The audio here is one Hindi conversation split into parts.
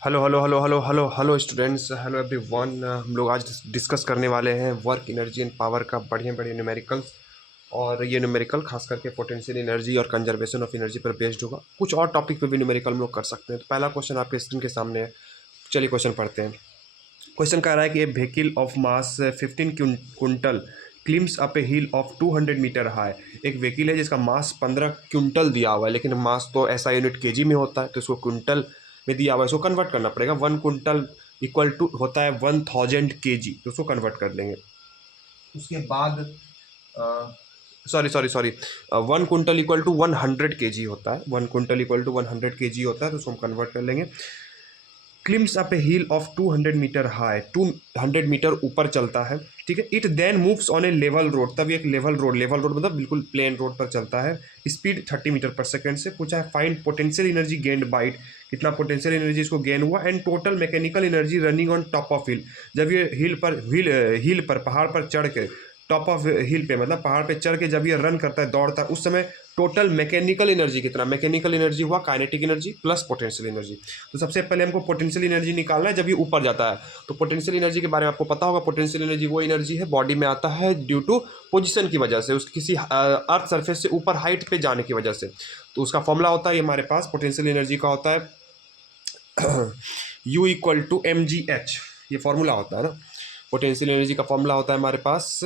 Hello hello hello hello hello hello students, hello everyone. हम लोग आज डिस्कस करने वाले हैं वर्क एनर्जी एंड पावर का बढ़िया बढ़िया न्यूमेरिकल्स। और ये न्यूमेरिकल खास करके पोटेंशियल एनर्जी और कंजर्वेशन ऑफ एनर्जी पर बेस्ड होगा। कुछ और टॉपिक पे भी न्यूमेरिकल हम लोग कर सकते हैं। तो पहला क्वेश्चन आपके स्क्रीन के सामने है। चलिए क्वेश्चन पढ़ते हैं। क्वेश्चन कह रहा है कि a vehicle of mass 15 quintal climbs up a hill of 200 metre high. एक व्हीकल है जिसका मास 15 क्विंटल दिया हुआ है, लेकिन मास तो ऐसा यूनिट केजी में होता है, तो इसको क्विंटल में दिया हुआ है, इसको कन्वर्ट करना पड़ेगा। 1 क्विंटल इक्वल टू होता है 1000 केजी, तो उसको कन्वर्ट कर लेंगे। उसके बाद sorry sorry sorry 1 quintal equal to 100 KG होता है। 1 क्विंटल इक्वल टू 100 केजी होता है, तो उसको हम कन्वर्ट कर लेंगे। Climbs up a hill of 200 metre high, 200 metre ऊपर चलता है, ठीक है। It then moves on a level road, तब एक लेवल रोड मतलब बिल्कुल प्लेन रोड पर चलता है। स्पीड 30 मीटर पर सेकंड से। पूछा है find potential energy gained by it, कितना पोटेंशियल एनर्जी इसको गेन हुआ, and total mechanical energy running on top of hill. जब ये हिल पर पहाड़ पर चढ़ के, टॉप ऑफ हिल पे मतलब पहाड़ पे चढ़ के जब ये रन करता है, दौड़ता है, उस समय टोटल मैकेनिकल एनर्जी कितना, मैकेनिकल एनर्जी हुआ kinetic energy plus potential energy. तो सबसे पहले हमको पोटेंशियल एनर्जी निकालना है जब ये ऊपर जाता है। तो पोटेंशियल एनर्जी के बारे में आपको पता होगा। पोटेंशियल एनर्जी वो एनर्जी है बॉडी में आता है ड्यू टू पोजीशन की वजह से, उसकी किसी अर्थ सरफेस से ऊपर हाइट पे जाने की वजह से। तो उसका फॉर्मूला होता है ये हमारे पास पोटेंशियल एनर्जी का होता है U इक्वल टू mgh। ये फॉर्मूला होता है ना, पोटेंशियल एनर्जी का फॉर्मूला होता है हमारे पास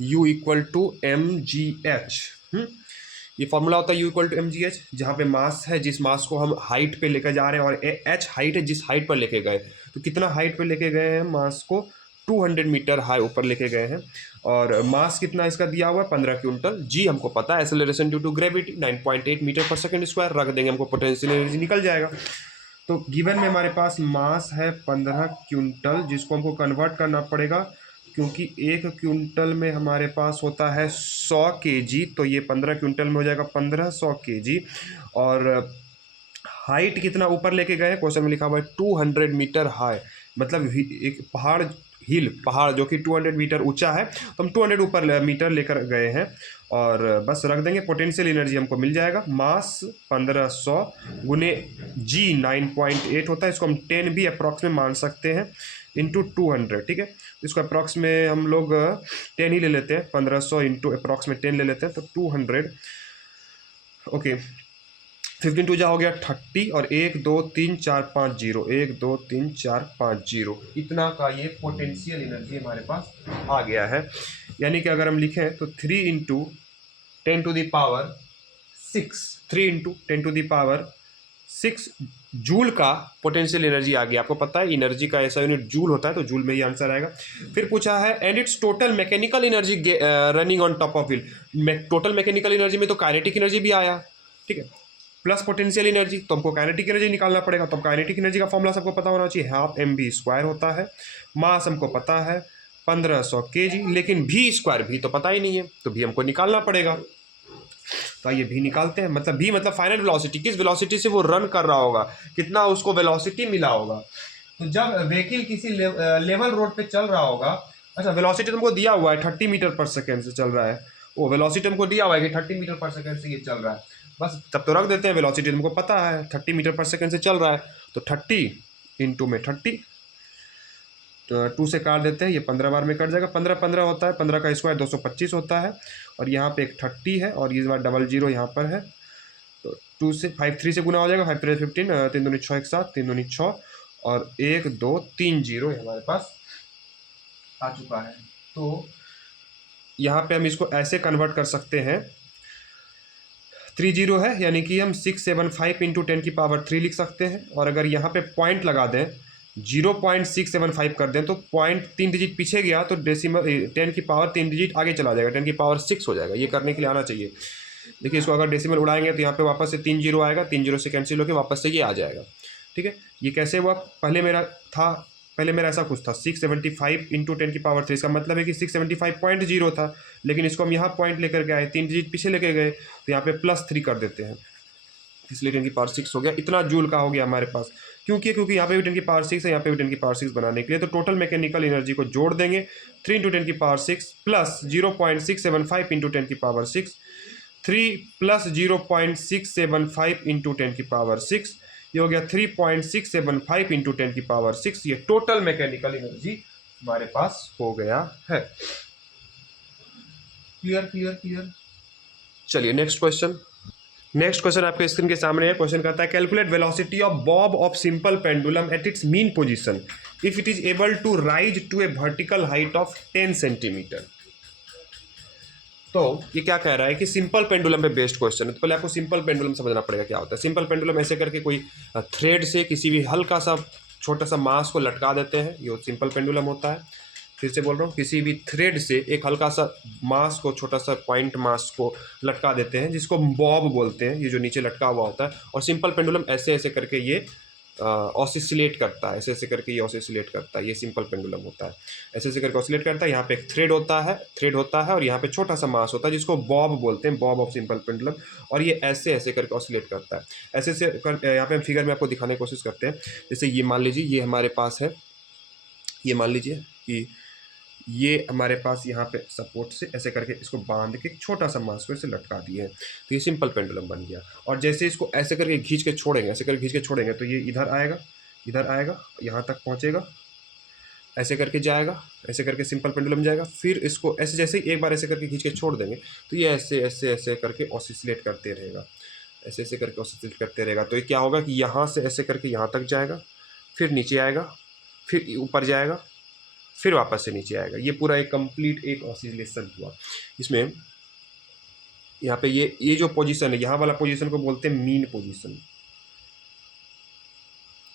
U इक्वल टू mgh। ये फॉर्मूला होता है U इक्वल टू mgh, जहाँ पे मास है, जिस मास को हम हाइट पे लेकर जा रहे हैं, और h हाइट है जिस हाइट पर लेके गए। तो कितना हाइट पे लेके गए हैं मास को, 200 मीटर हाई ऊपर लेके गए हैं। और मास कितना इसका दिया हुआ है, 15 क्विंटल। जी हमको पता है, acceleration due to gravity 9.8 metre per second square. रख देंगे, हमको पोटेंशियल एनर्जी निकल जाएगा। तो गिवन में हमारे पास मास है 15 क्विंटल, जिसको हमको कन्वर्ट करना पड़ेगा, क्योंकि 1 क्विंटल में हमारे पास होता है 100 केजी। तो ये 15 क्विंटल में हो जाएगा 1500 केजी। और हाइट कितना ऊपर लेके गए हैं, क्वेश्चन में लिखा हुआ है 200 मीटर हाई, मतलब एक पहाड़ जो कि 200 मीटर ऊंचा है, तो हम 200 ऊपर मीटर लेकर गए हैं। और बस रख देंगे, पोटेंशियल एनर्जी हमको मिल जाएगा। मास 1500 गुने जी 9.8 होता है, इसको हम 10 भी अप्रॉक्स में मान सकते हैं, इंटू 200, ठीक है। इसको अप्रॉक्स में हम लोग 10 ही ले लेते हैं, 1500 इंटू अप्रॉक्स में 10 ले लेते हैं, तो 200। ओके, 15 टू जा हो गया 30, और 1 2 3 4 5 0, 1 2 3 4 5 0, इतना का ये पोटेंशियल एनर्जी हमारे पास आ गया है। यानी कि अगर हम लिखें तो 3 into 10 to the power 6, 3 into 10 to the power 6 joule का पोटेंशियल एनर्जी आ गया। आपको पता है एनर्जी का ऐसा यूनिट जूल होता है, तो जूल में ही आंसर आएगा। फिर पूछा है and it's total mechanical energy running on top of hill. Total mechanical energy में तो काइनेटिक एनर्जी भी आया, ठीक है, प्लस पोटेंशियल एनर्जी। तो हमको काइनेटिक एनर्जी निकालना पड़ेगा। तो काइनेटिक एनर्जी का फॉर्मूला सबको पता होना चाहिए, हाफ mv² होता है। मास हमको पता है 1500 केजी, लेकिन v स्क्वायर भी तो पता ही नहीं है, तो भी हमको निकालना पड़ेगा। तो आइए भी निकालते हैं। मतलब भी मतलब फाइनल वेलोसिटी, किस वेलोसिटी से वो रन कर रहा होगा, कितना उसको वेलोसिटी मिला होगा। तो जब व्हीकल किसी लेवल रोड पे चल रहा होगा, अच्छा वेलोसिटी तुमको दिया हुआ है 30 मीटर पर सेकेंड से चल रहा है, वो वेलोसिटी हमको दिया हुआ है कि 30 मीटर पर सेकेंड से ये चल रहा है। बस तब तो रख देते हैं, वेलोसिटी तुमको पता है 30 मीटर पर सेकेंड से चल रहा है, तो 30 इंटू में 30, तो 2 से काट देते हैं, ये 15 बार में कट जाएगा। 15 15 होता है, 15 का स्क्वायर 225 होता है, और यहाँ पे एक 30 है, और इस बार डबल जीरो यहाँ पर है। तो 2 से 5 3 से गुना हो जाएगा, 5 3 15, 3 दूनी 6 एक साथ, 3 दूनी 6, और 1 2 3 0 हमारे पास आ चुका है। तो यहाँ पे हम इसको ऐसे कन्वर्ट कर सकते हैं, 3 0 है, यानी कि हम 675 इंटू 10 की पावर 3 लिख सकते हैं। और अगर यहाँ पे पॉइंट लगा दें, 0.675 कर दें, तो पॉइंट 3 डिजिट पीछे गया तो डेसिमल 10 की पावर 3 डिजिट आगे चला जाएगा, 10 की पावर 6 हो जाएगा। ये करने के लिए आना चाहिए। देखिए इसको अगर डेसिमल उड़ाएंगे तो यहाँ पे वापस से 3 0 आएगा, 3 0 से कैंसिल होकर वापस से ये आ जाएगा, ठीक है। ये कैसे हुआ, पहले मेरा ऐसा कुछ था 675 इंटू 10 की पावर 3, इसका मतलब है कि 675.0 था, लेकिन इसको हम यहाँ पॉइंट लेकर के आए, 3 डिजिट पीछे लेके गए, तो यहाँ पे +3 कर देते हैं, इसलिए 10 की पावर 6 हो गया। इतना जूल का हो गया हमारे पास। क्योंकि यहाँ पे भी 10 की पावर 6 है, यहाँ पे भी 10 की पावर 6 बनाने के लिए, तो टोटल मैकेनिकल एनर्जी को जोड़ देंगे, 3 इंटू 10 की पावर 6 प्लस 0.675 इंटू 10 की पावर 6, 3 प्लस 0.675 इंटू 10 की पावर 6, ये हो गया 3.675 इंटू 10⁶, ये टोटल मैकेनिकल एनर्जी हमारे पास हो गया है। Clear clear clear. चलिए नेक्स्ट क्वेश्चन। नेक्स्ट क्वेश्चन आपके स्क्रीन के सामने है। क्वेश्चन कहता है calculate velocity of bob of simple pendulum at its mean position if it is able to rise to a vertical height of 10 centimetre. तो ये क्या कह रहा है कि सिंपल पेंडुलम पे बेस्ड क्वेश्चन है। तो पहले आपको सिंपल पेंडुलम समझना पड़ेगा क्या होता है। सिंपल पेंडुलम ऐसे करके कोई थ्रेड से किसी भी हल्का सा छोटा सा मास को लटका देते हैं, ये सिंपल पेंडुलम होता है। फिर से बोल रहा हूँ, किसी भी थ्रेड से एक हल्का सा मास को, छोटा सा पॉइंट मास को लटका देते हैं, जिसको बॉब बोलते हैं, ये जो नीचे लटका हुआ होता है। और सिंपल पेंडुलम ऐसे ऐसे करके ये ऑसिलेट करता है, ऐसे ऐसे करके ये ऑसिलेट करता है, ये सिंपल पेंडुलम होता है। ऐसे ऐसे करके ऑसिलेट करता है। यहाँ पे एक थ्रेड होता है और यहाँ पे छोटा सा मास होता है जिसको बॉब बोलते हैं, बॉब ऑफ सिंपल पेंडुलम। और ये ऐसे ऐसे करके ऑसिलेट करता है। ऐसे ऐसे कर, यहाँ पे हम फिगर में आपको दिखाने की कोशिश करते हैं। जैसे ये मान लीजिए, ये हमारे पास है, ये मान लीजिए कि ये हमारे पास यहाँ पे सपोर्ट से ऐसे करके इसको बांध के छोटा सा मास को ऐसे लटका दिए हैं, तो ये सिंपल पेंडुलम बन गया। और जैसे इसको ऐसे करके खींच के छोड़ेंगे, ऐसे करके खींच के छोड़ेंगे, तो ये इधर आएगा, यहाँ तक पहुँचेगा, ऐसे करके जाएगा, ऐसे करके सिंपल पेंडुलम जाएगा। फिर इसको ऐसे, जैसे एक बार ऐसे करके खींच के छोड़ देंगे, तो ये ऐसे ऐसे ऐसे करके ऑसिलेट करते रहेगा, ऐसे ऐसे करके ऑसिलेट करते रहेगा। तो ये क्या होगा कि यहाँ से ऐसे करके यहाँ तक जाएगा, फिर नीचे आएगा, फिर ऊपर जाएगा, फिर वापस से नीचे आएगा। ये पूरा एक कंप्लीट एक ऑसिलेशन हुआ। इसमें यहाँ पे ये जो पोजीशन है, यहाँ वाला पोजीशन को बोलते हैं मीन पोजीशन।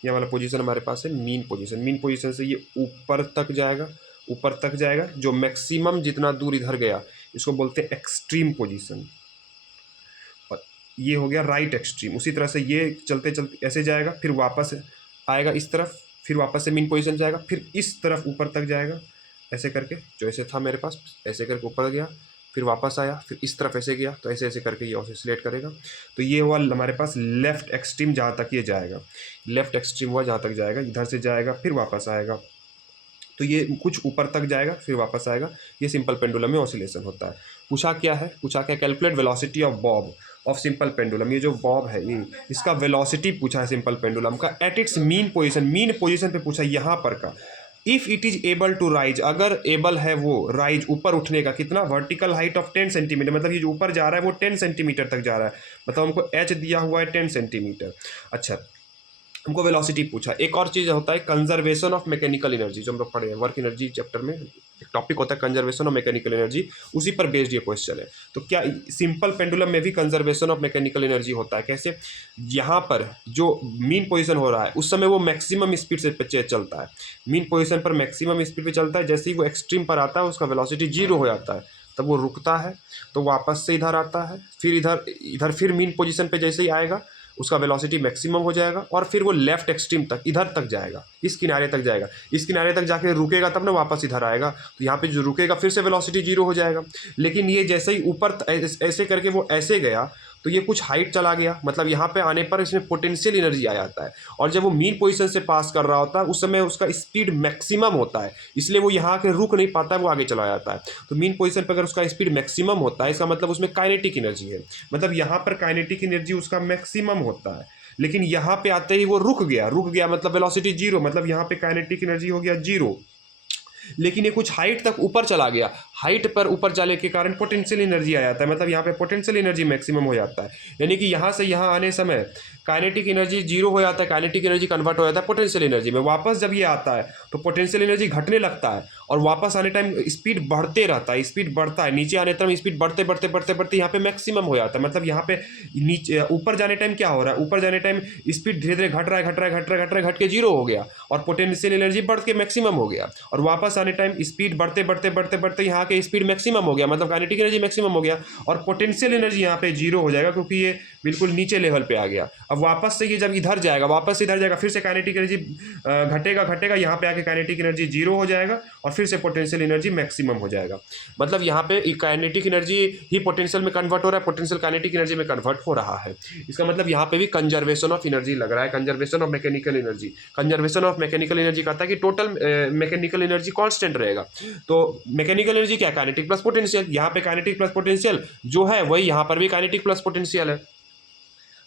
यह वाला पोजीशन हमारे पास है मीन पोजीशन। मीन पोजीशन से ये ऊपर तक जाएगा, जो मैक्सिमम जितना दूर इधर गया इसको बोलते हैं एक्सट्रीम पोजीशन। और ये हो गया राइट एक्सट्रीम। उसी तरह से ये चलते चलते ऐसे जाएगा, फिर वापस आएगा इस तरफ, फिर वापस से मीन पोजीशन जाएगा, फिर इस तरफ ऊपर तक जाएगा, ऐसे करके, जो ऐसे था मेरे पास, ऐसे करके ऊपर गया, फिर वापस आया, फिर इस तरफ ऐसे गया, तो ऐसे ऐसे करके ये ऑसिलेट करेगा। तो ये हुआ हमारे पास लेफ्ट एक्सट्रीम, जहाँ तक ये जाएगा, लेफ्ट एक्सट्रीम हुआ जहाँ तक जाएगा, इधर से जाएगा, फिर वापस आएगा, तो ये कुछ ऊपर तक जाएगा, फिर वापस आएगा। ये सिंपल पेंडुलम में ऑसिलेशन होता है। पूछा क्या calculate velocity of bob of simple pendulum. ये जो बॉब है, ये इसका वेलोसिटी पूछा है सिंपल पेंडुलम का एट इट्स मीन पोजीशन पे पूछा, यहाँ पर का। If it is able to rise, अगर एबल है वो राइज, ऊपर उठने का, कितना, वर्टिकल हाइट ऑफ 10 सेंटीमीटर, मतलब ये जो ऊपर जा रहा है वो 10 सेंटीमीटर तक जा रहा है, मतलब हमको एच दिया हुआ है 10 सेंटीमीटर। अच्छा, हमको वेलोसिटी पूछा। एक और चीज़ होता है कंजर्वेशन ऑफ मैकेनिकल एनर्जी, जो हम लोग पढ़े हैं वर्क एनर्जी चैप्टर में, एक टॉपिक होता है कंजर्वेशन ऑफ मैकेनिकल एनर्जी, उसी पर बेस्ड ये क्वेश्चन है। तो क्या सिंपल पेंडुलम में भी कंजर्वेशन ऑफ मैकेनिकल एनर्जी होता है? कैसे? यहाँ पर जो मीन पोजीशन हो रहा है उस समय वो मैक्सिमम स्पीड से चलता है, मीन पोजीशन पर मैक्सिमम स्पीड पे चलता है। जैसे ही वो एक्सट्रीम पर आता है उसका वेलोसिटी 0 हो जाता है, तब वो रुकता है, तो वापस से इधर आता है, फिर इधर फिर मीन पोजीशन पे जैसे ही आएगा उसका वेलोसिटी मैक्सिमम हो जाएगा, और फिर वो लेफ्ट एक्सट्रीम तक, इधर तक जाएगा, इस किनारे तक जाएगा, इस किनारे तक जाके रुकेगा, तब ना वापस इधर आएगा, तो यहाँ पे जो रुकेगा फिर से वेलोसिटी 0 हो जाएगा। लेकिन ये जैसे ही ऊपर ऐसे करके वो ऐसे गया, तो ये कुछ हाइट चला गया, मतलब यहाँ पे आने पर इसमें पोटेंशियल एनर्जी आ जाता है। और जब वो मीन पोजीशन से पास कर रहा होता है उस समय उसका स्पीड मैक्सिमम होता है, इसलिए वो यहाँ के रुक नहीं पाता है, वो आगे चला जाता है। तो मीन पोजीशन पर अगर उसका स्पीड मैक्सिमम होता है, इसका मतलब उसमें काइनेटिक एनर्जी है, मतलब यहाँ पर काइनेटिक एनर्जी उसका मैक्सिमम होता है। लेकिन यहाँ पे आते ही वो रुक गया, मतलब वेलोसिटी 0, मतलब यहाँ पे काइनेटिक एनर्जी हो गया 0। लेकिन ये कुछ हाइट तक ऊपर चला गया, हाइट पर ऊपर जाने के कारण पोटेंशियल एनर्जी आ जाता है, मतलब यहाँ पे पोटेंशियल एनर्जी मैक्सिमम हो जाता है। यानी कि यहाँ से यहाँ आने समय काइनेटिक एनर्जी 0 हो जाता है, काइनेटिक एनर्जी कन्वर्ट हो जाता है पोटेंशियल एनर्जी में। वापस जब ये आता है तो पोटेंशियल एनर्जी घटने लगता है, और वापस आने टाइम स्पीड बढ़ते रहता है, स्पीड बढ़ता है, नीचे आने टाइम स्पीड बढ़ते यहाँ पे मैक्सिमम हो जाता है। मतलब यहाँ पे नीचे ऊपर जाने टाइम क्या हो रहा है, ऊपर जाने टाइम स्पीड धीरे धीरे घट रहा है, घट के 0 हो गया, और पोटेंशियल एनर्जी बढ़ के मैक्सिमम हो गया। और वापस आने टाइम स्पीड बढ़ते यहाँ के स्पीड मैक्सिमम हो गया, मतलब काइनेटिक एनर्जी मैक्सिमम हो गया, और पोटेंशियल एनर्जी यहाँ पे 0 हो जाएगा, क्योंकि ये बिल्कुल नीचे लेवल पे आ गया। अब वापस से ये जब इधर जाएगा, फिर से काइनेटिक एनर्जी घटेगा, यहाँ पे आके काइनेटिक एनर्जी 0 हो जाएगा, और फिर से पोटेंशियल एनर्जी मैक्सिमम हो जाएगा। मतलब यहाँ पे काइनेटिक एनर्जी ही पोटेंशियल में कन्वर्ट हो रहा है, पोटेंशियल काइनेटिक एनर्जी में कन्वर्ट हो रहा है। इसका मतलब यहाँ पे भी कंजर्वेशन ऑफ एनर्जी लग रहा है, conservation of mechanical energy. Conservation of mechanical energy कहता है कि टोटल मैकेनिकल एनर्जी कांस्टेंट रहेगा। तो मैकेनिकल एनर्जी क्या, काइनेटिक प्लस पोटेंशियल। यहाँ पे काइनेटिक प्लस पोटेंशियल जो है वही यहाँ पर भी काइनेटिक प्लस पोटेंशियल है।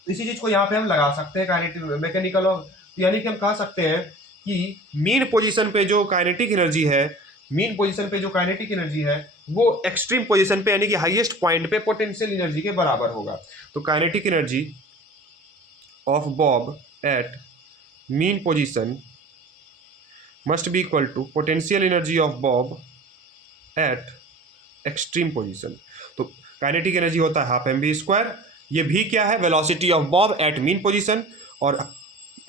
इसी चीज को यहाँ पे हम लगा सकते हैं काइनेटिक मैकेनिकल ऑफ, यानी कि हम कह सकते हैं कि मीन पोजीशन पे जो काइनेटिक एनर्जी है, मीन पोजीशन पे जो काइनेटिक एनर्जी है वो एक्सट्रीम पोजीशन पे यानी कि हाईएस्ट पॉइंट पे पोटेंशियल एनर्जी के बराबर होगा। तो kinetic energy of bob at mean position must be equal to potential energy of bob at extreme position. तो काइनेटिक एनर्जी होता है हाफ mv²। ये भी क्या है, velocity of bob at mean position. और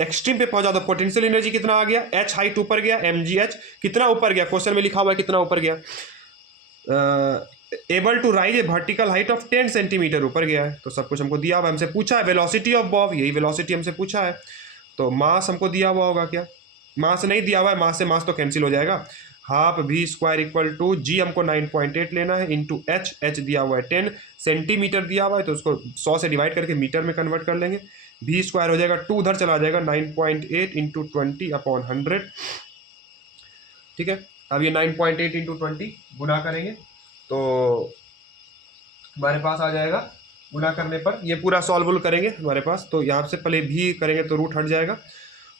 एक्सट्रीम पे पहुंचा तो पोटेंशियल एनर्जी कितना आ गया, h हाइट ऊपर गया, mgh कितना ऊपर गया, क्वेश्चन में लिखा हुआ है कितना ऊपर गया, able to rise a vertical height of 10 centimetre ऊपर गया है। तो सब कुछ हमको दिया हुआ है, हमसे पूछा है वेलोसिटी ऑफ बॉब, यही वेलोसिटी हमसे पूछा है। तो मास हमको दिया हुआ होगा, क्या मास नहीं दिया हुआ है, मास से मास तो कैंसिल हो जाएगा। हाफ v² इक्वल टू जी हमको 9.8 लेना है इंटू h दिया हुआ है 10 सेंटीमीटर दिया हुआ है, तो उसको 100 से डिवाइड करके मीटर में कन्वर्ट कर लेंगे। v² हो जाएगा 2 उधर चला जाएगा, 9.8 इंटू 20/100। ठीक है, अब ये 9.8 इंटू 20 गुना करेंगे तो हमारे पास आ जाएगा, गुना करने पर ये पूरा सॉल्व करेंगे हमारे पास, तो यहाँ से पहले भी करेंगे तो रूट हट जाएगा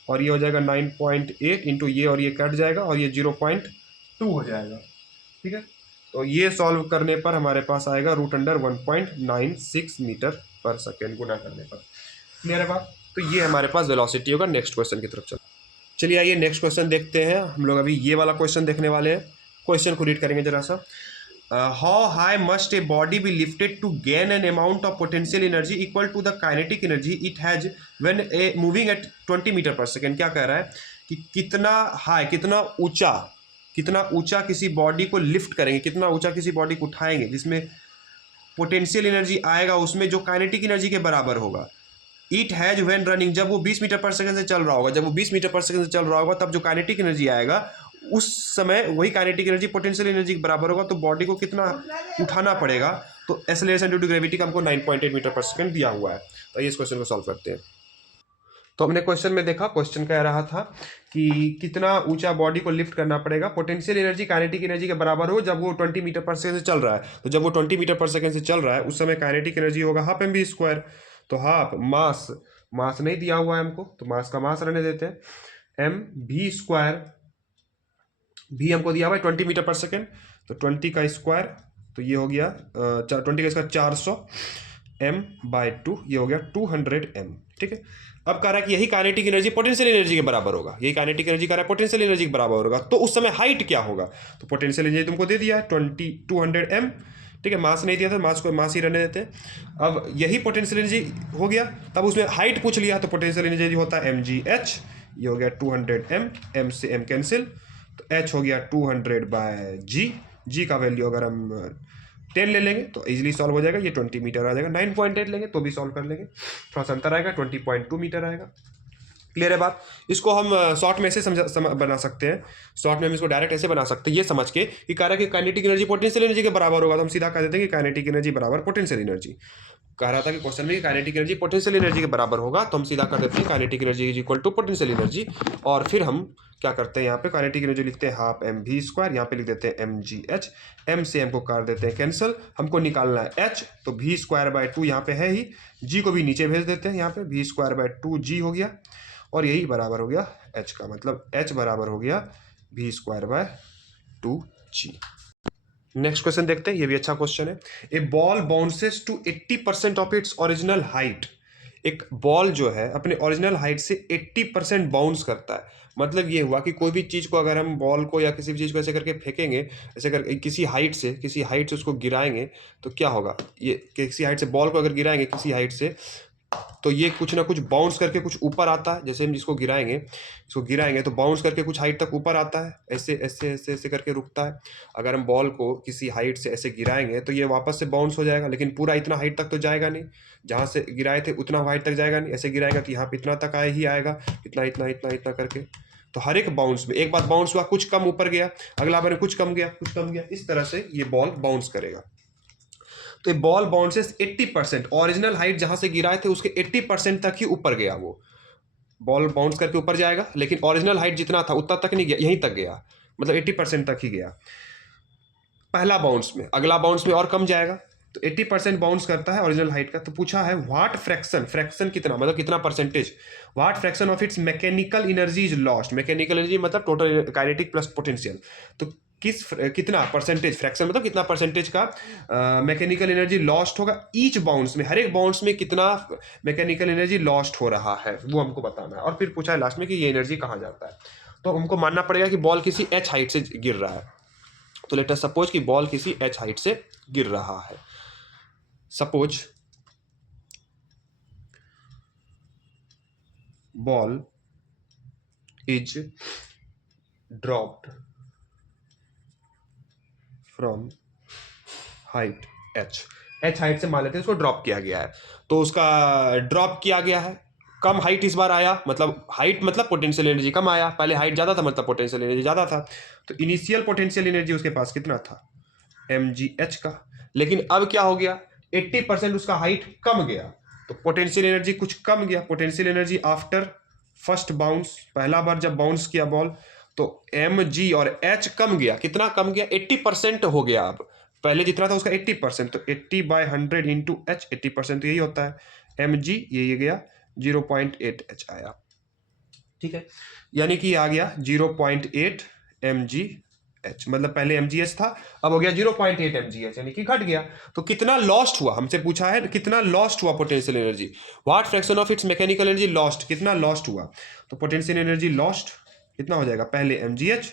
और ये हो जाएगा 9.8 इंटू ये, और ये कट जाएगा और ये 0.2 हो जाएगा। ठीक है, तो ये सॉल्व करने पर हमारे पास आएगा √1.96 मीटर पर सेकेंड गुना करने पर। क्लियर है बात? तो ये हमारे पास वेलोसिटी होगा। नेक्स्ट क्वेश्चन की तरफ चलिए आइए नेक्स्ट क्वेश्चन देखते हैं। हम लोग अभी ये वाला क्वेश्चन देखने वाले हैं। क्वेश्चन को रीड करेंगे जरा सा। How high must a body be lifted to gain an amount of potential energy equal to the kinetic energy it has when a moving at 20 metre per second. क्या कह रहा है कि कितना हाई, कितना ऊंचा किसी बॉडी को लिफ्ट करेंगे, कितना ऊंचा किसी बॉडी को उठाएंगे जिसमें पोटेंशियल एनर्जी आएगा उसमें जो काइनेटिक एनर्जी के बराबर होगा। इट हैज व्हेन रनिंग, जब वो 20 मीटर पर सेकंड से चल रहा होगा, जब वो 20 मीटर पर सेकंड से चल रहा होगा तब जो काइनेटिक एनर्जी आएगा उस समय वही काइनेटिक एनर्जी पोटेंशियल एनर्जी के बराबर होगा। तो बॉडी को कितना उठाना पड़ेगा, तो एक्सेलरेशन ड्यू टू ग्रेविटी का हमको 9.8 मीटर पर सेकंड दिया हुआ है। तो ये इस क्वेश्चन को सॉल्व करते हैं। तो हमने क्वेश्चन में देखा, क्वेश्चन कह रहा था कि कितना ऊंचा बॉडी को लिफ्ट करना पड़ेगा, पोटेंशियल एनर्जी काइनेटिक एनर्जी के बराबर हो जब वो 20 मीटर पर सेकंड से चल रहा है। तो जब वो 20 मीटर पर सेकंड से चल रहा है उस समय काइनेटिक एनर्जी होगा हाफ mv²। तो हाफ मास नहीं दिया हुआ है हमको, तो मास का मास रहने देते हैं। mv² भी हमको दिया हुआ है 20 मीटर पर सेकेंड, तो 20 का स्क्वायर, तो ये हो गया 20 का स्क्वायर 400 m/2, ये हो गया 200 m। ठीक है, अब कह रहा है कि यही काइनेटिक एनर्जी पोटेंशियल एनर्जी के बराबर होगा, यही काइनेटिक एनर्जी कह रहा है पोटेंशियल एनर्जी के बराबर होगा। तो उस समय हाइट क्या होगा, तो पोटेंशियल एनर्जी तुमको दे दिया है 200 m। ठीक है, मास नहीं दिया था, मास को मास ही रहने देते हैं। अब यही पोटेंशियल एनर्जी हो गया, तब उसमें हाइट पूछ लिया, तो पोटेंशियल एनर्जी होता है mgh, ये हो गया 200 m, m से m कैंसिल, तो h हो गया 200/g। g का वैल्यू अगर हम 10 ले लेंगे तो इजीली सॉल्व हो जाएगा, ये 20 मीटर आ जाएगा। 9.8 लेंगे तो भी सॉल्व कर लेंगे, थोड़ा सा अंतर आएगा, 20.2 मीटर आएगा। क्लियर है बात? इसको हम शॉर्ट में ऐसे बना सकते हैं, शॉर्ट में हम इसको डायरेक्ट ऐसे बना सकते हैं ये समझ के कि कह रहा है कि काइनेटिक एनर्जी पोटेंशियल एनर्जी के बराबर होगा, तो हम सीधा कह देते हैं कि काइनेटिक एनर्जी बराबर पोटेंशियल एनर्जी। कह रहा था कि क्वेश्चन में काइनेटिक एनर्जी पोटेंशियल एनर्जी के बराबर होगा, तो हम सीधा कर देते हैं kinetic energy is equal to potential energy. और फिर हम क्या करते हैं, यहाँ पे काइनेटिक एनर्जी लिखते हैं हाफ mv², यहाँ पे लिख देते हैं mgh, m से m को कर देते हैं कैंसिल, हमको निकालना है h, तो v²/2 यहाँ पे है ही, g को भी नीचे भेज देते हैं, यहाँ पे v²/2g हो गया, और यही बराबर हो गया h का, मतलब h बराबर हो गया v²/2g। नेक्स्ट क्वेश्चन देखते हैं, ये भी अच्छा क्वेश्चन है। A ball bounces to 80% of its original height. एक बॉल जो है अपने ओरिजिनल हाइट से 80% बाउंस करता है। मतलब ये हुआ कि कोई भी चीज़ को अगर हम बॉल को या किसी भी चीज़ को ऐसे करके फेंकेंगे, ऐसे कर किसी हाइट से उसको गिराएंगे तो क्या होगा, ये किसी हाइट से बॉल को अगर गिराएंगे किसी हाइट से, तो ये कुछ ना कुछ बाउंस करके कुछ ऊपर आता है। जैसे हम इसको गिराएंगे तो बाउंस करके कुछ हाइट तक ऊपर आता है, ऐसे ऐसे ऐसे ऐसे करके रुकता है। अगर हम बॉल को किसी हाइट से ऐसे गिराएंगे तो ये वापस से बाउंस हो जाएगा, लेकिन पूरा इतना हाइट तक तो जाएगा नहीं, जहाँ से गिराए थे उतना हाइट तक जाएगा नहीं। ऐसे गिराएगा तो यहाँ पे इतना तक ही आएगा, इतना इतना इतना इतना करके। तो हर एक बाउंस में एक बार बाउंस हुआ, कुछ कम ऊपर गया, अगला बार कुछ कम गया, इस तरह से ये बॉल बाउंस करेगा। तो ये बॉल बाउंसेस 80%, ओरिजिनल हाइट जहां से गिराए थे उसके 80% तक ही ऊपर गया। वो बॉल बाउंस करके ऊपर जाएगा, लेकिन ओरिजिनल हाइट जितना था उतना तक नहीं गया, यहीं तक गया, मतलब 80% तक ही गया पहला बाउंस में। अगला बाउंस में और कम जाएगा, तो 80% बाउंस करता है ओरिजिनल हाइट का। तो पूछा है व्हाट फ्रैक्शन, फ्रैक्शन कितना मतलब कितना percentage, what fraction of its mechanical energy is lost, mechanical energy मतलब टोटल काइनेटिक प्लस पोटेंशियल, तो कितना परसेंटेज, फ्रैक्शन मतलब कितना परसेंटेज का मैकेनिकल एनर्जी लॉस्ट होगा ईच बाउंस में, हर एक बाउंस में कितना मैकेनिकल एनर्जी लॉस्ट हो रहा है वो हमको बताना है। और फिर पूछा है लास्ट में कि ये एनर्जी कहाँ जाता है। तो हमको मानना पड़ेगा कि बॉल किसी h हाइट से गिर रहा है। तो लेट अस सपोज कि बॉल किसी h हाइट से गिर रहा है। Suppose ball is dropped from height h height से मान लेते हैं उसको ड्रॉप किया गया है। तो उसका ड्रॉप किया गया है, कम हाइट इस बार आया, मतलब हाइट मतलब पोटेंशियल एनर्जी कम आया, पहले हाइट ज़्यादा था मतलब पोटेंशियल एनर्जी ज़्यादा था। तो इनिशियल पोटेंशियल एनर्जी उसके पास कितना था mgh का, लेकिन अब क्या हो गया 80% उसका हाइट कम गया, तो पोटेंशियल एनर्जी कुछ कम गया। Potential energy after first bounce, पहला बार जब बाउंस किया बॉल तो mg और h कम गया, कितना कम गया 80% हो गया। अब पहले जितना था उसका 80%, तो 80/100 इंटू h, 80% तो यही होता है mg, ये गया 0.8 h आया, ठीक है, यानी कि आ गया 0.8 mgh, मतलब पहले mgh था अब हो गया 0.8 mgh, यानी कि घट गया। तो कितना लॉस्ट हुआ, हमसे पूछा है कितना लॉस्ट हुआ potential energy, what fraction of its mechanical energy lost, कितना लॉस्ट हुआ। तो पोटेंशियल एनर्जी लॉस्ट कितना हो जाएगा, पहले mgh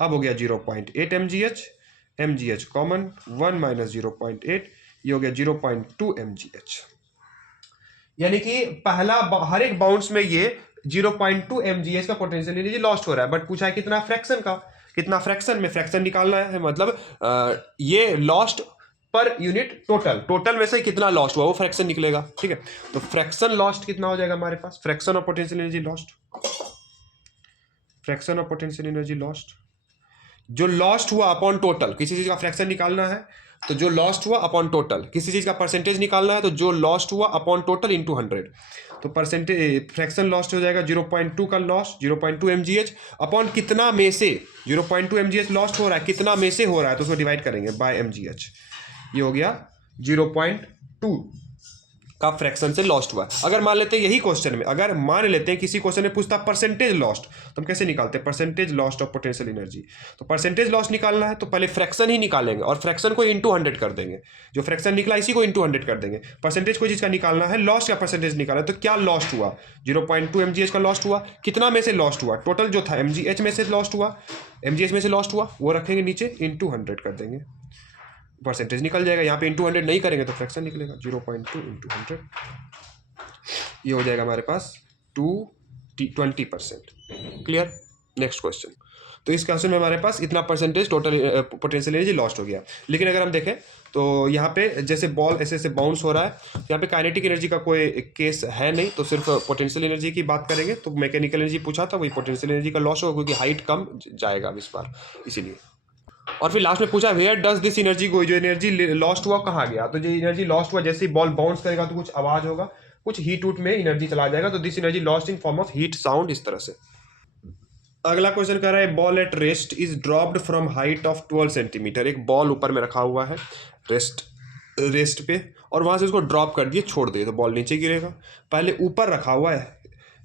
अब हो गया 0.8 mgh, mgh कॉमन 1 माइनस 0.8, ये हो गया 0.2 mgh, यानी कि पहला हर एक बाउंस में ये 0.2 mgh का पोटेंशियल एनर्जी लॉस्ट हो रहा है। बट पूछा है कितना फ्रैक्शन का, कितना फ्रैक्शन में, फ्रैक्शन निकालना है, मतलब ये लॉस्ट पर यूनिट टोटल में से कितना लॉस्ट हुआ वो फ्रैक्शन निकलेगा, ठीक है। तो फ्रैक्शन लॉस्ट कितना हो जाएगा हमारे पास, fraction of potential energy lost, fraction of potential energy lost, जो लॉस्ट हुआ अपॉन टोटल, किसी चीज का फ्रैक्शन निकालना है तो जो लॉस्ट हुआ अपॉन टोटल, किसी चीज का परसेंटेज निकालना है तो जो लॉस्ट हुआ अपॉन टोटल इंटू 100, तो परसेंटेज फ्रैक्शन लॉस्ट हो जाएगा 0.2 का लॉस 0.2 mgh अपॉन कितना में से 0.2 mgh लॉस्ट हो रहा है, कितना में से हो रहा है तो उसको डिवाइड करेंगे बाय mgh, ये हो गया 0.2 का फ्रैक्शन से लॉस्ट हुआ। अगर मान लेते हैं यही क्वेश्चन में, अगर मान लेते हैं किसी क्वेश्चन में पूछता परसेंटेज लॉस्ट, तो हम कैसे निकालते हैं percentage lost of potential energy. तो परसेंटेज लॉस्ट निकालना है तो पहले फ्रैक्शन ही निकालेंगे और फ्रैक्शन को इंटू 100 कर देंगे, जो फ्रैक्शन निकला इसी को इंटू 100 कर देंगे। परसेंटेज कोई चीज़ का निकालना है, लॉस्ट का परसेंटेज निकालना है, तो क्या लॉस्ट हुआ 0.2 mgh का लॉस्ट हुआ, कितना में से लॉस्ट हुआ, टोटल जो था mgh में से लॉस्ट हुआ, mgh में से लॉस्ट हुआ वो रखेंगे नीचे, इंटू 100 कर देंगे, परसेंटेज निकल जाएगा। यहाँ पे इंटू 100 नहीं करेंगे तो फ्रैक्शन निकलेगा 0.2 इंटू 100, ये हो जाएगा हमारे पास 20%। क्लियर। नेक्स्ट क्वेश्चन, तो इस क्वेश्चन में हमारे पास इतना percentage total potential energy lost हो गया। लेकिन अगर हम देखें तो यहाँ पे जैसे बॉल ऐसे ऐसे बाउंस हो रहा है, यहाँ पे काइनेटिक एनर्जी का कोई केस है नहीं, तो सिर्फ पोटेंशियल एनर्जी की बात करेंगे। तो मैकेनिकल एनर्जी पूछा था, वही पोटेंशियल एनर्जी का लॉस होगा क्योंकि हाइट कम जाएगा अब इस बार, इसीलिए। और फिर लास्ट में पूछा वेयर डज दिस एनर्जी गो, जो एनर्जी लॉस्ट हुआ कहाँ गया। तो जो एनर्जी लॉस्ट हुआ जैसे ही बॉल बाउंस करेगा तो कुछ आवाज होगा, कुछ हीट वूट में एनर्जी चला जाएगा, तो this energy lost in form of heat sound, इस तरह से। अगला क्वेश्चन कह रहा है ball at rest is dropped from height of 12 centimetre. एक बॉल ऊपर में रखा हुआ है रेस्ट पे और वहां से उसको ड्रॉप कर दिए, छोड़ दिए, तो बॉल नीचे गिरेगा। पहले ऊपर रखा हुआ है,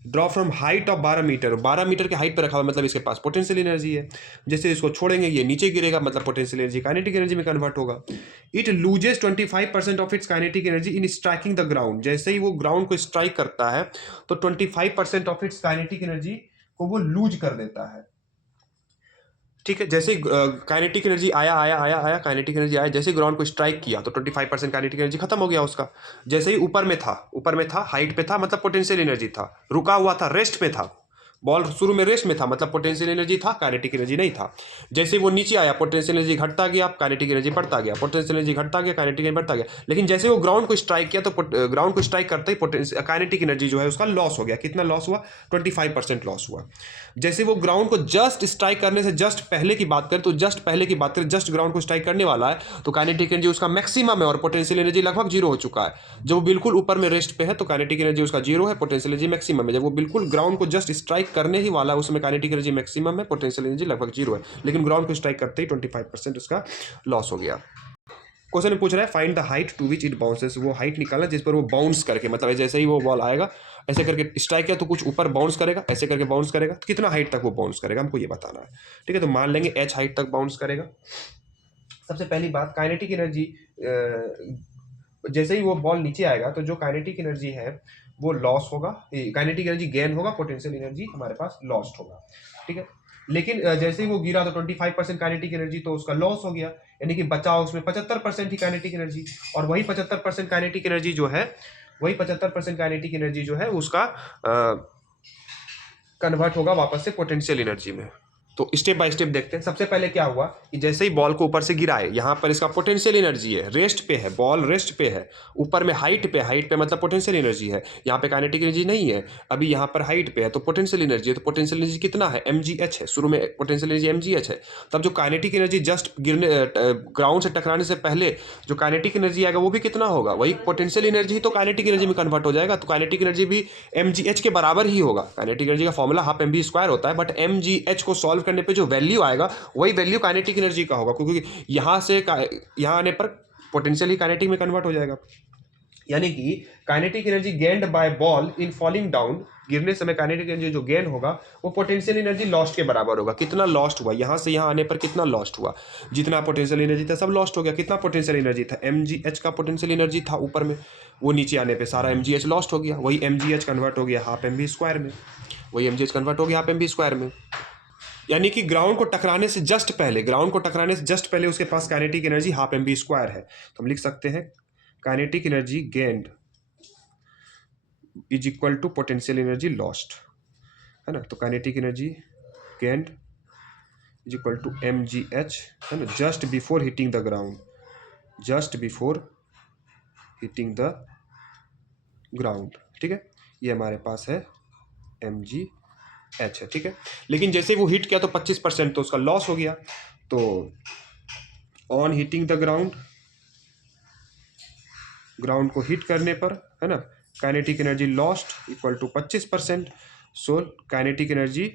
drop from height of 12 metre, 12 metre के हाइट पे रखा हुआ, मतलब इसके पास पोटेंशियल एनर्जी है। जैसे इसको छोड़ेंगे ये नीचे गिरेगा, मतलब पोटेंशियल एनर्जी काइनेटिक एनर्जी में कन्वर्ट होगा। It loses 25% of its kinetic energy in striking the ground. जैसे ही वो ग्राउंड को स्ट्राइक करता है तो 25% ऑफ इट्स काइनेटिक एनर्जी को वो लूज कर देता है, ठीक है। जैसे काइनेटिक एनर्जी आया काइनेटिक एनर्जी आया, जैसे ग्राउंड को स्ट्राइक किया तो 25% काइनेटिक एनर्जी खत्म हो गया उसका। जैसे ही ऊपर में था हाइट पे था, मतलब पोटेंशियल एनर्जी था, रुका हुआ था रेस्ट में था, बॉल शुरू में रेस्ट में था, मतलब पोटेंशियल एनर्जी था, काइनेटिक एनर्जी नहीं था। जैसे वो नीचे आया पोटेंशियल एनर्जी घटता गया, काइनेटिक एनर्जी बढ़ता गया, पोटेंशियल एनर्जी घटता गया, काइनेटिक एनर्जी बढ़ता गया। लेकिन जैसे वो ग्राउंड को स्ट्राइक किया तो ग्राउंड को स्ट्राइक करते ही काइनेटिक एनर्जी जो है उसका लॉस हो गया। कितना लॉस हुआ, 25% लॉस हुआ। जैसे वो ग्राउंड को जस्ट स्ट्राइक करने से जस्ट पहले की बात करें, जस्ट ग्राउंड को स्ट्राइक करने वाला है तो काइनेटिक एनर्जी उसका मैक्सिमम है और पोटेंशियल एनर्जी लगभग जीरो हो चुका है। जब वो बिल्कुल ऊपर में रेस्ट पे है तो काइनेटिक एनर्जी उसका जीरो है, पोटेंशियल एनर्जी मैक्सिमम है। जब वो बिल्कुल ग्राउंड को जस्ट स्ट्राइक करने ही वाला है उसमें काइनेटिक एनर्जी मैक्सिमम है, पोटेंशियल एनर्जी लगभग जीरो है। लेकिन ग्राउंड को स्ट्राइक करते ही 25% उसका लॉस हो गया। क्वेश्चन में पूछ रहा है find the height to which it bounces, वो हाइट निकालना जिस पर वो बाउंस करके, मतलब जैसे ही वो बॉल आएगा ऐसे करके स्ट्राइक किया तो कुछ ऊपर बाउंस करेगा, ऐसे करके बाउंस करेगा, तो कितना हाइट तक वो बाउंस करेगा हमको ये बताना है। ठीक है, तो मान लेंगे h हाइट तक बाउंस करेगा। सबसे पहली बात काइनेटिक एनर्जी, जैसे ही वो बॉल नीचे आएगा तो जो काइनेटिक एनर्जी है वो लॉस होगा, काइनेटिक एनर्जी गेन होगा, पोटेंशियल एनर्जी हमारे पास लॉस्ट होगा। ठीक है, लेकिन जैसे ही वो गिरा तो 25% काइनेटिक एनर्जी तो उसका लॉस हो गया, यानी कि बचा उसमें 75% ही काइनेटिक एनर्जी, और वही 75% काइनेटिक एनर्जी जो है, वही 75% काइनेटिक एनर्जी जो है उसका कन्वर्ट होगा वापस से पोटेंशियल एनर्जी में। तो स्टेप बाय स्टेप देखते हैं। सबसे पहले क्या हुआ कि जैसे ही बॉल को ऊपर से गिराए, यहाँ पर इसका पोटेंशियल एनर्जी है, रेस्ट पे है, बॉल रेस्ट पे है, ऊपर में हाइट पे मतलब पोटेंशियल एनर्जी है, यहाँ पे काइनेटिक एनर्जी नहीं है, अभी यहाँ पर हाइट पे है तो पोटेंशियल एनर्जी है, तो पोटेंशियल एनर्जी कितना है, mgh है, शुरू में पोटेंशियल एनर्जी mgh है। तब जो काइनेटिक एनर्जी जस्ट गिरने ग्राउंड से टकराने से पहले जो काइनेटिक एनर्जी आएगा वो भी कितना होगा, वही पोटेंशियल एनर्जी ही तो काइनेटिक एनर्जी में कन्वर्ट हो जाएगा, तो काइनेटिक एनर्जी भी mgh के बराबर ही होगा। काइनेटिक एनर्जी का फॉर्मूला हाफ mv स्क्वायर होता है, बट mgh को सॉल्व करने पे जो वैल्यू आएगा वही वैल्यू काइनेटिक एनर्जी का होगा, क्योंकि यहाँ से यहाँ आने पर पोटेंशियल ही काइनेटिक में कन्वर्ट हो जाएगा। यानी कि kinetic energy gained by ball in falling down, गिरने समय काइनेटिक एनर्जी जो गेन होगा वो पोटेंशियल एनर्जी लॉस्ट के बराबर होगा। कितना लॉस्ट हुआ, यहाँ से यहाँ आने पर कितना लॉस्ट हुआ, जितना पोटेंशियल एनर्जी था सब लॉस्ट हो गया। कितना पोटेंशियल एनर्जी था, mgh का पोटेंशियल एनर्जी था ऊपर में, वो नीचे आने पे सारा mgh लॉस्ट हो गया, वही mgh कन्वर्ट हो गया हाफ mv स्क्वायर में, वही mgh कन्वर्ट हो गया हाफ mv स्क्वायर में। यानी कि ग्राउंड को टकराने से जस्ट पहले, ग्राउंड को टकराने से जस्ट पहले उसके पास kinetic energy half mv square है, तो हम लिख सकते हैं kinetic energy gained is equal to potential energy lost, है ना। तो kinetic energy gained is equal to mgh, है ना, just before hitting the ground, just before hitting the ground. ठीक है, ये हमारे पास है mgh है। ठीक है, लेकिन जैसे वो हिट किया तो 25% तो उसका लॉस हो गया, तो on hitting the ground, ground को हिट करने पर, है ना, kinetic energy lost equal to 25%, so kinetic energy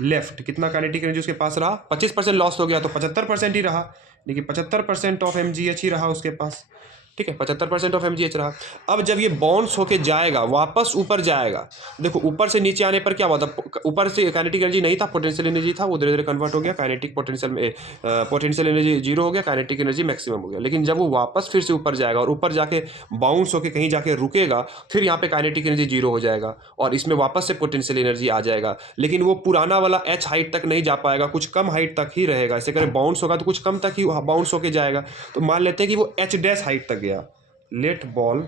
left, कितना काइनेटिक एनर्जी उसके पास रहा, 25% लॉस हो गया तो 75% ही रहा, लेकिन 75% ऑफ mgh ही रहा उसके पास। ठीक है, 75% ऑफ mgh रहा। अब जब ये बाउंस होके जाएगा, वापस ऊपर जाएगा, देखो ऊपर से नीचे आने पर क्या हुआ था, ऊपर से काइनेटिक एनर्जी नहीं था, पोटेंशियल एनर्जी था, वो धीरे धीरे कन्वर्ट हो गया, काइनेटिक पोटेंशियल में पोटेंशियल एनर्जी जीरो हो गया, काइनेटिक एनर्जी मैक्सिमम हो गया। लेकिन जब वो वापस फिर से ऊपर जाएगा और ऊपर जाके बाउंस होके कहीं जाके रुकेगा, फिर यहाँ पे काइनेटिक एनर्जी जीरो हो जाएगा और इसमें वापस से पोटेंशियल एनर्जी आ जाएगा, लेकिन वो पुराना वाला h हाइट तक नहीं जा पाएगा, कुछ कम हाइट तक ही रहेगा। ऐसे करे बाउंस होगा तो कुछ कम तक ही बाउंस होके जाएगा, तो मान लेते हैं कि वो h डैश हाइट तक गया, let ball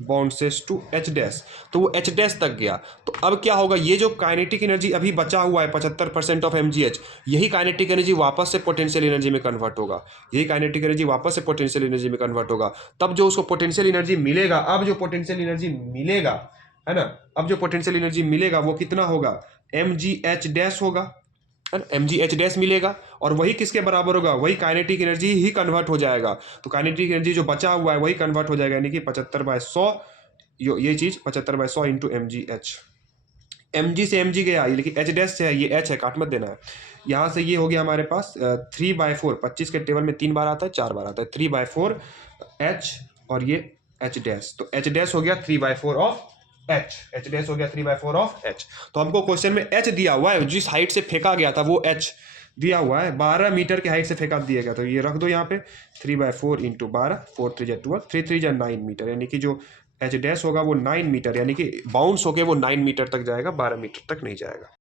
bounces to h dash, तो वो h डैश तक गया। तो अब क्या होगा, ये जो काइनेटिक एनर्जी अभी बचा हुआ है 75% ऑफ mgh, यही काइनेटिक एनर्जी वापस से पोटेंशियल एनर्जी में कन्वर्ट होगा, यही काइनेटिक एनर्जी वापस से पोटेंशियल एनर्जी में कन्वर्ट होगा। तब जो उसको पोटेंशियल एनर्जी मिलेगा, अब जो पोटेंशियल एनर्जी मिलेगा, है ना, अब जो पोटेंशियल एनर्जी मिलेगा वो कितना होगा, mgh डैश होगा, mgh डैश मिलेगा, और वही किसके बराबर होगा, वही काइनेटिक एनर्जी ही कन्वर्ट हो जाएगा। तो काइनेटिक एनर्जी जो बचा हुआ है वही कन्वर्ट हो जाएगा, यानी कि 75/100, ये चीज 75/100 इंटू mgh, mg से mg गया, लेकिन h डैश से है, ये h है, काट मत देना है। यहाँ से ये हो गया हमारे पास 3/4, 25 के टेबल में 3 बार आता है, 4 बार आता है, 3/4 h और ये h डैश, तो h डैश हो गया 3/4 ऑफ h डैश हो गया 3/4 ऑफ h। तो हमको क्वेश्चन में h दिया हुआ है, जिस हाइट से फेंका गया था वो h दिया हुआ है, 12 मीटर के हाइट से फेंका दिया गया, तो ये रख दो यहाँ पे 3/4 इंटू 12, 4 3 12, 3 3 9 मीटर, यानी कि जो h डैश होगा वो 9 मीटर, यानी कि बाउंस होके वो 9 मीटर तक जाएगा, 12 मीटर तक नहीं जाएगा।